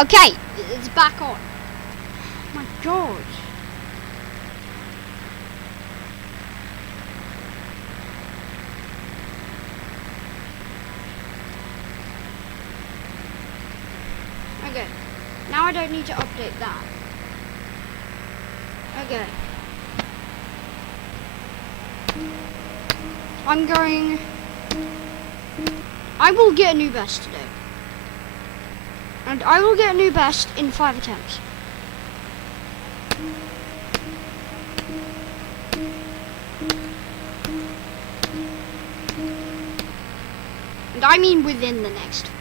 Okay, it's back on. Oh my god. Okay, now I don't need to update that. Okay. I will get a new best today. And I will get a new best in 5 attempts. And I mean within the next 5 attempts.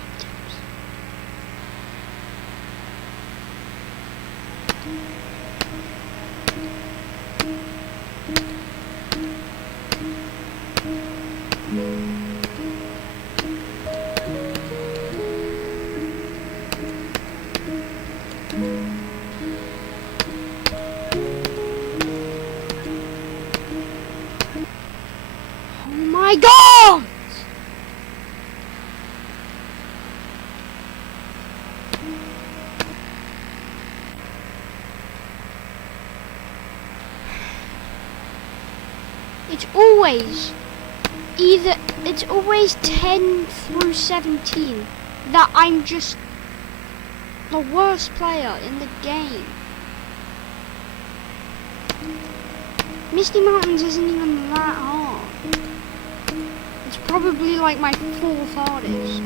Oh my god! It's always 10 through 17 that I'm just the worst player in the game. Misty Mountains isn't even that hard. It's probably like my 4th hardest.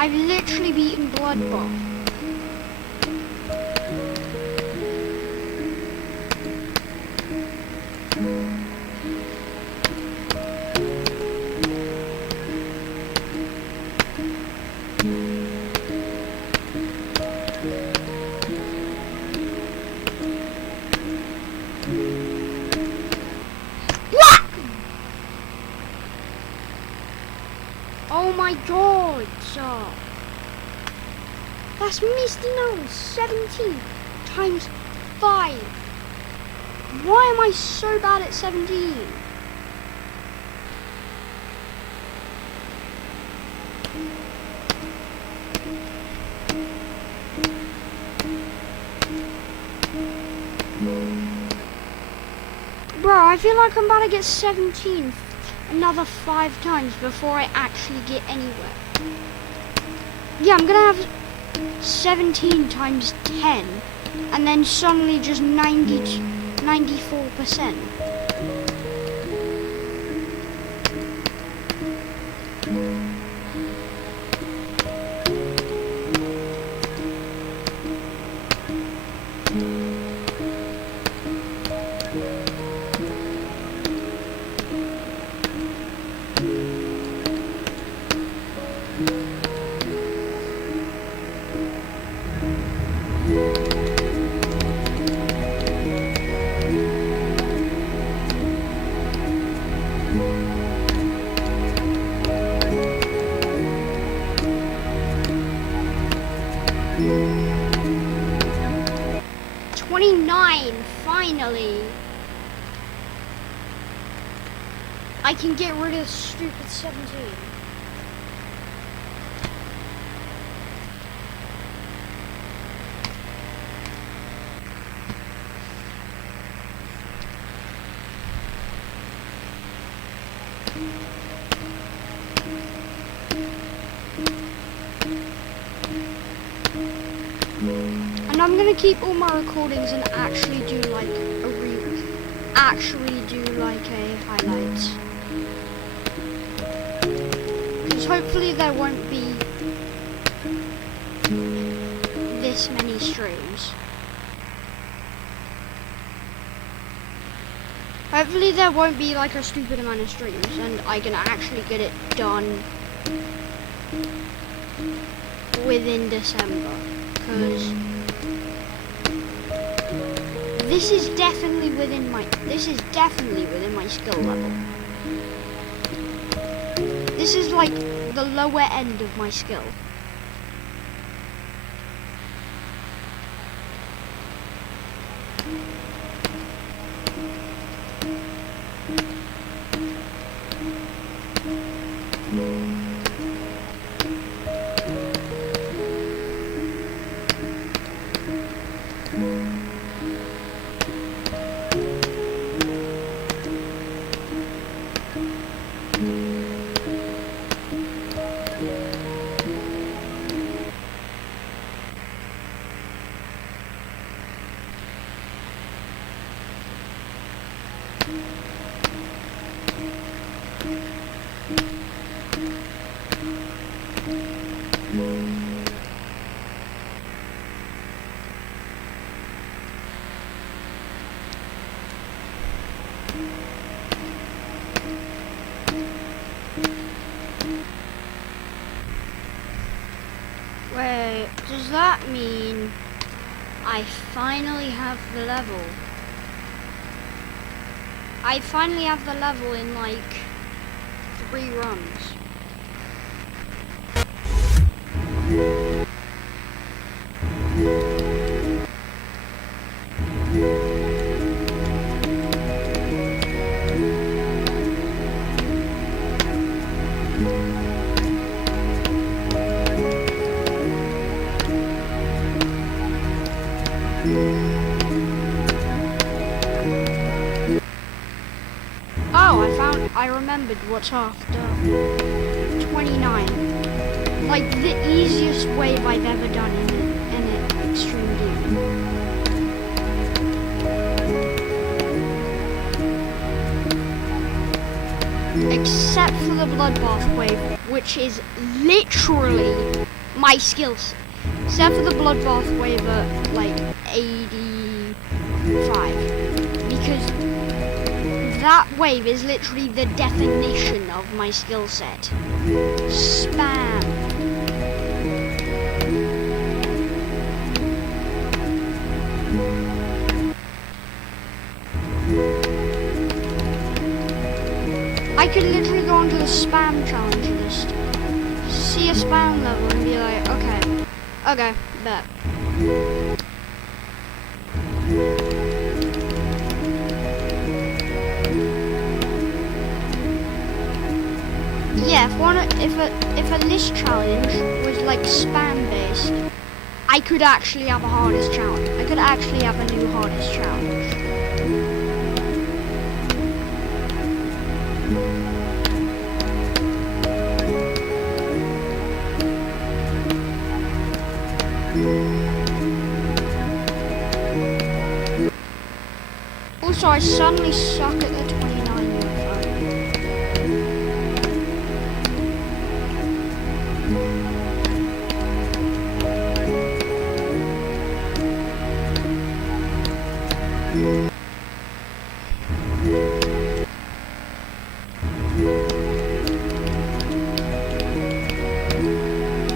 I've literally beaten BloodBath. What? Oh my god, sir. That's Misty Mountains 17 times 5. Why am I so bad at 17? Bro, I feel like I'm about to get 17 another 5 times before I actually get anywhere. Yeah, I'm gonna have 17 times 10 and then suddenly just 94%. Finally, I can get rid of stupid 17. And I'm gonna keep all my recordings and actually do like a highlights. Because hopefully there won't be this many streams. Hopefully there won't be like a stupid amount of streams and I can actually get it done within December. Because this is definitely within my skill level. This is like the lower end of my skill. Wait, does that mean I finally have the level? I finally have the level in like 3 runs. Oh, I remembered what's after 29. Like the easiest wave I've ever done in an extreme game. Except for the bloodbath wave, which is literally my skill set. Except for the bloodbath wave at like 85. Because that wave is literally the definition of my skill set. Spam. I could literally go onto the spam challenge list, see a spam level and be like, okay, bet. Yeah, if a list challenge was like spam based, I could actually have a hardest challenge. I could actually have a new hardest challenge. Also, I suddenly suck at the 29 UFO.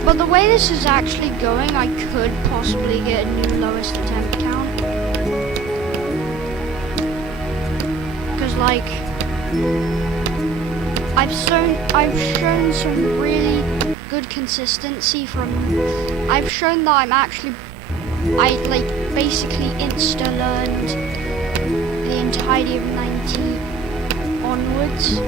But the way this is actually going, I could possibly get a new lowest attempt count. Because like I've shown some really good consistency I've shown that I like basically insta-learned the entirety of 90 onwards.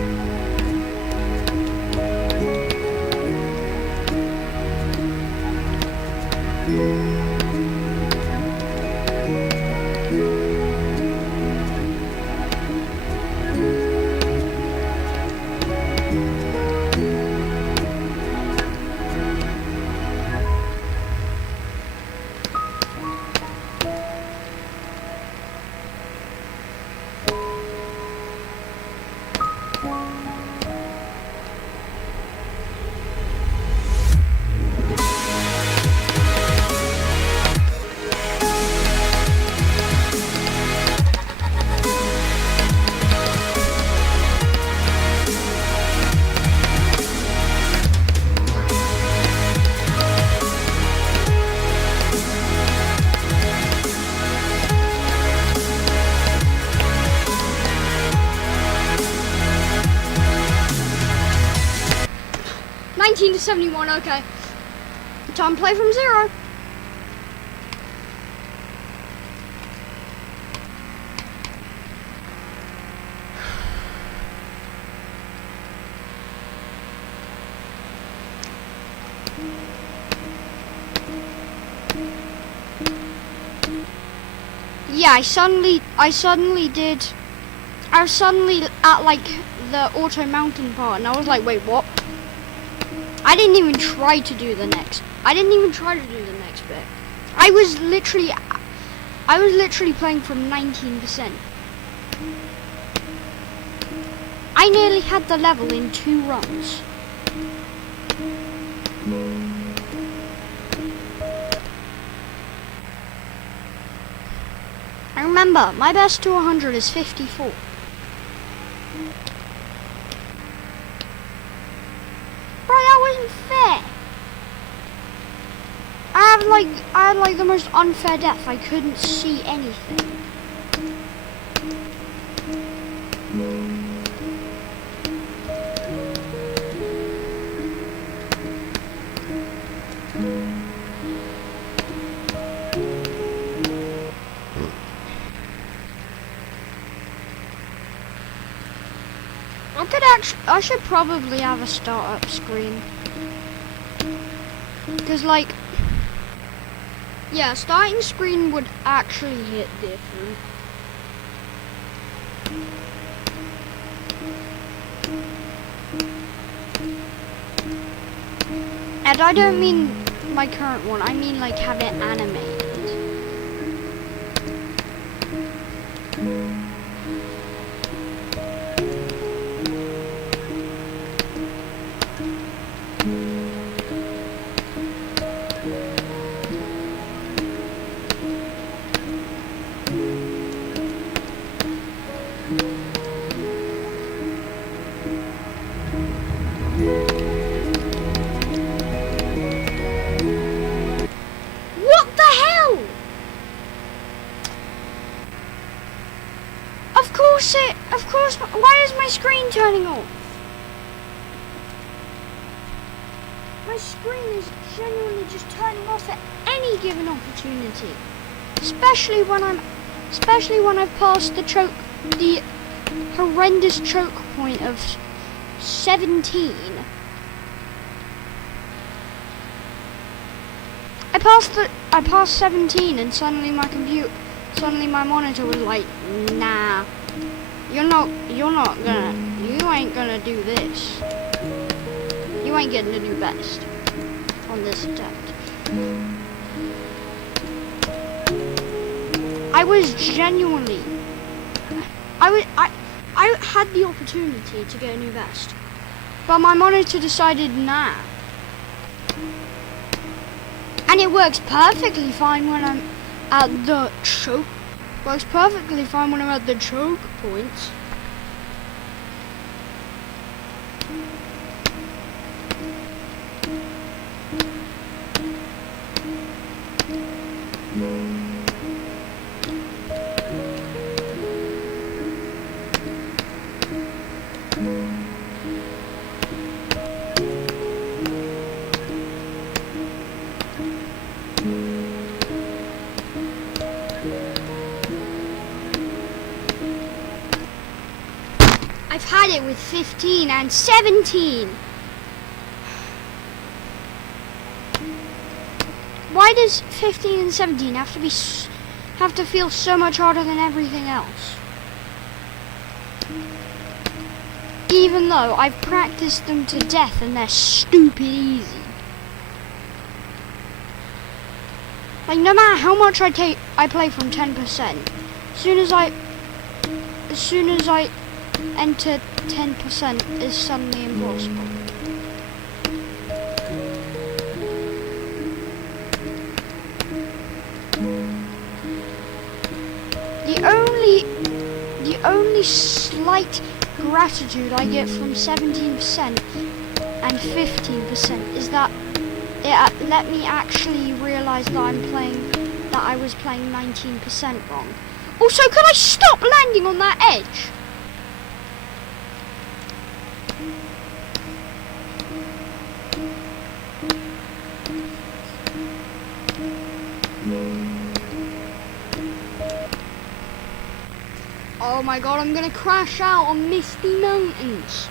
To 71, okay. Time to play from 0. Yeah, I suddenly did. I was suddenly at like the auto mountain part, and I was like, wait, what? I didn't even try to do the next. I didn't even try to do the next bit. I was literally playing from 19%. I nearly had the level in 2 runs. And remember, my best to 100 is 54. Bro, that wasn't fair. I had like the most unfair death. I couldn't see anything. I should probably have a startup screen. Because like, yeah, starting screen would actually hit different. And I don't mean my current one, I mean like have it animated. Of course, why is my screen turning off? My screen is genuinely just turning off at any given opportunity. Especially when I've passed the horrendous choke point of 17. I passed 17 and suddenly my monitor was like, nah. You ain't gonna do this. You ain't getting to do best on this attempt. I had the opportunity to get a new best, but my monitor decided nah. And it works perfectly fine when I'm at the choke. Works perfectly fine when I'm at the choke point. I've had it with 15 and 17. Why does 15 and 17 have to feel so much harder than everything else? Even though I've practiced them to death and they're stupid easy. Like no matter how much I play from 10%. As soon as I enter 10% is suddenly impossible. The only slight gratitude I get from 17% and 15% is that it let me actually realize that I was playing 19% wrong. Also, could I stop landing on that edge? Oh my god, I'm gonna crash out on Misty Mountains.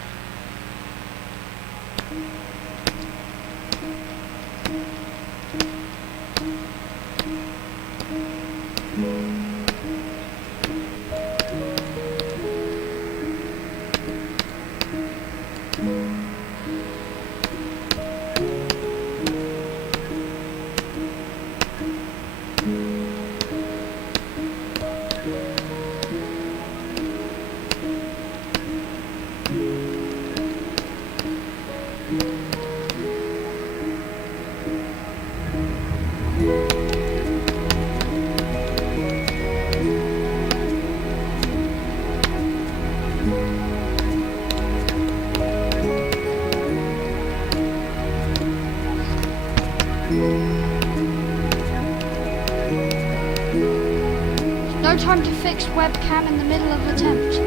No time to fix webcam in the middle of attempt.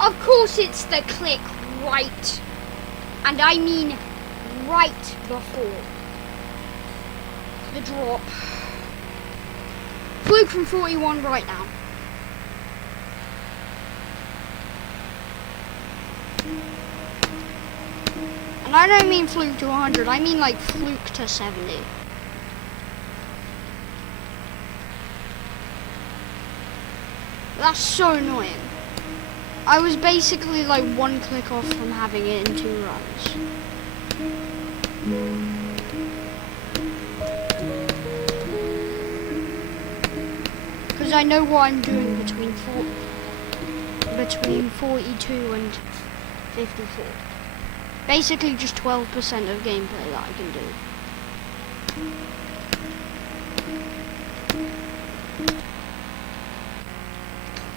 Of course it's the click right, and I mean right before the drop. Fluke from 41 right now. And I don't mean Fluke to 100, I mean like Fluke to 70. That's so annoying. I was basically like one click off from having it in 2 runs. Because I know what I'm doing between 42 and 54. Basically just 12% of gameplay that I can do.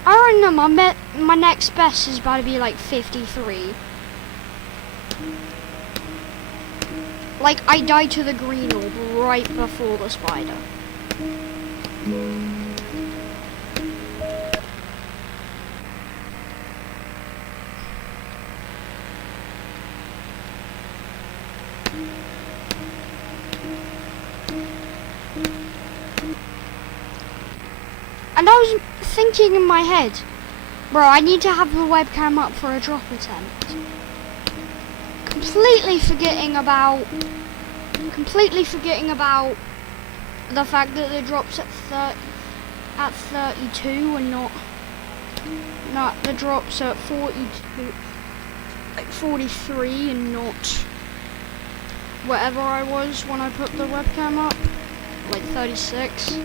I don't know, my next best is about to be like 53. Like, I died to the green orb right before the spider. And I was thinking in my head, bro, I need to have the webcam up for a drop attempt. Completely forgetting about the fact that the drop's at 32 and not the drop's at 42, like 43 and not whatever I was when I put the webcam up, like 36.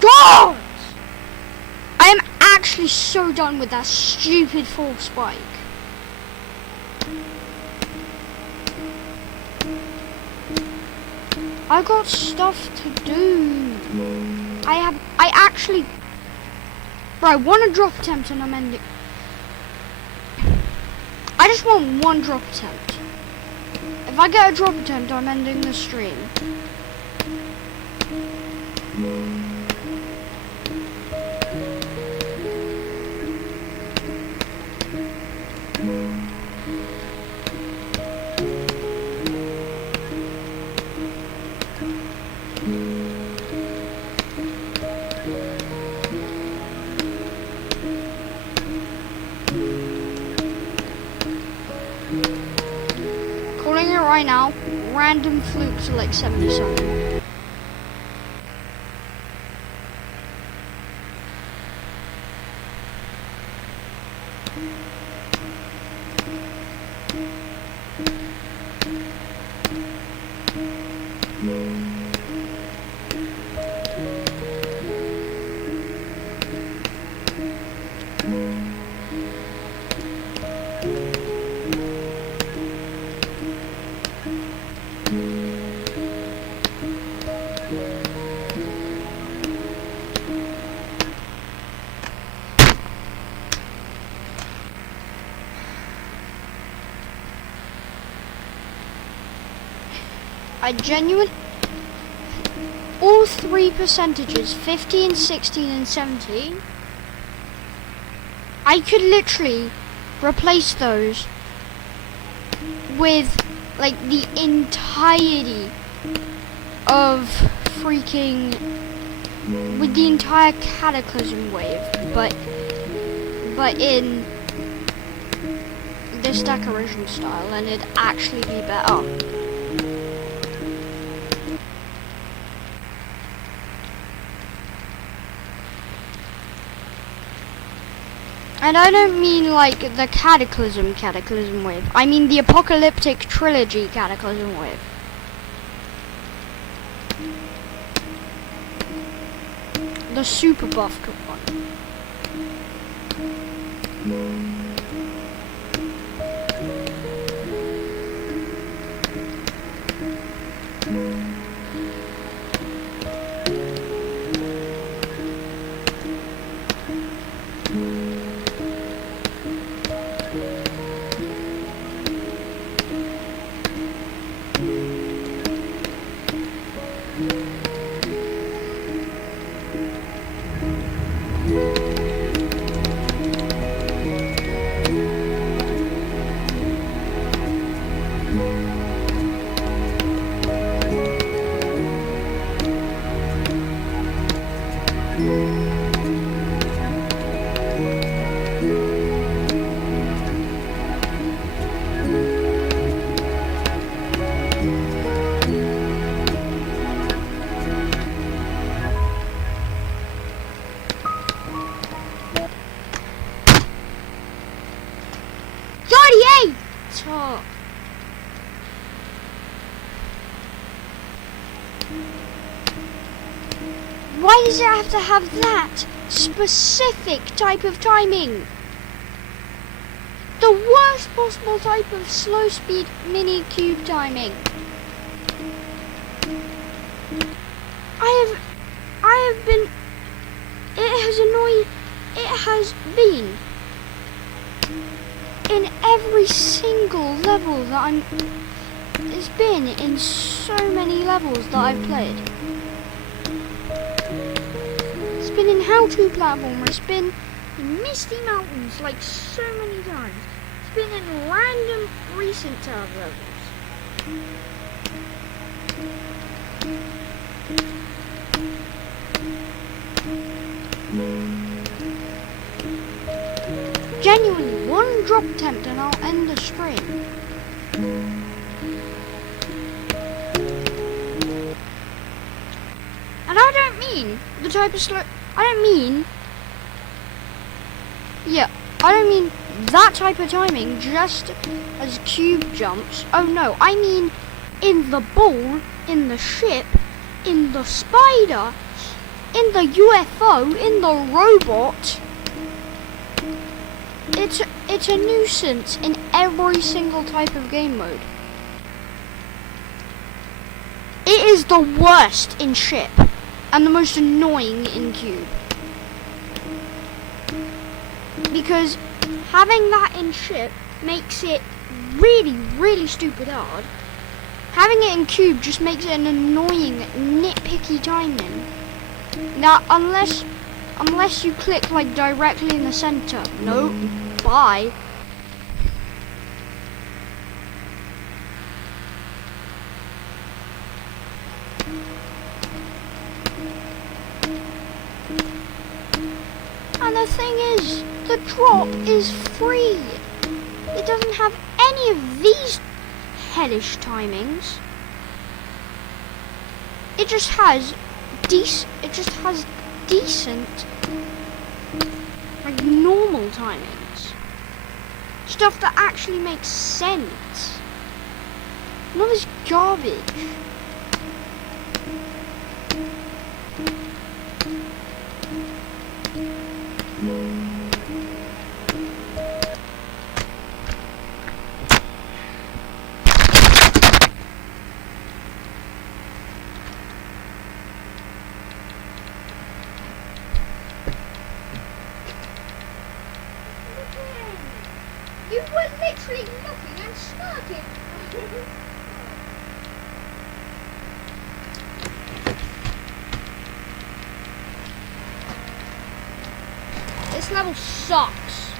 God! I am actually so done with that stupid full spike. I got stuff to do. I actually... Bro, I want a drop attempt and I'm ending... I just want one drop attempt. If I get a drop attempt, I'm ending the stream. Calling it right now, random Fluke to like 77. I genuinely, all 3 percentages, 15, 16 and 17, I could literally replace those with like the entirety of freaking with the entire Cataclysm wave, but in this decoration style, and it'd actually be better. And I don't mean like the Cataclysm wave. I mean the Apocalyptic Trilogy Cataclysm wave. The super buffed one. Oh. Why does it have to have that specific type of timing? The worst possible type of slow speed mini cube timing. I have been, it has been in every single level that it's been in so many levels that I've played. It's been in How To Platformer, it's been in Misty Mountains like so many times. It's been in random recent tab levels. Genuinely, one drop attempt and I'll end the stream. And I don't mean the type of slow, I don't mean that type of timing just as cube jumps. Oh no, I mean in the ball, in the ship, in the spider, in the UFO, in the robot. It's a nuisance in every single type of game mode. It is the worst in ship and the most annoying in cube. Because having that in ship makes it really, really stupid hard. Having it in cube just makes it an annoying, nitpicky timing. Now, unless you click like directly in the center. Nope. Bye. And the thing is, the drop is free. It doesn't have any of these hellish timings. It just has decent, like normal timings. Stuff that actually makes sense. Not this garbage. You were literally looking and smirking. This level sucks.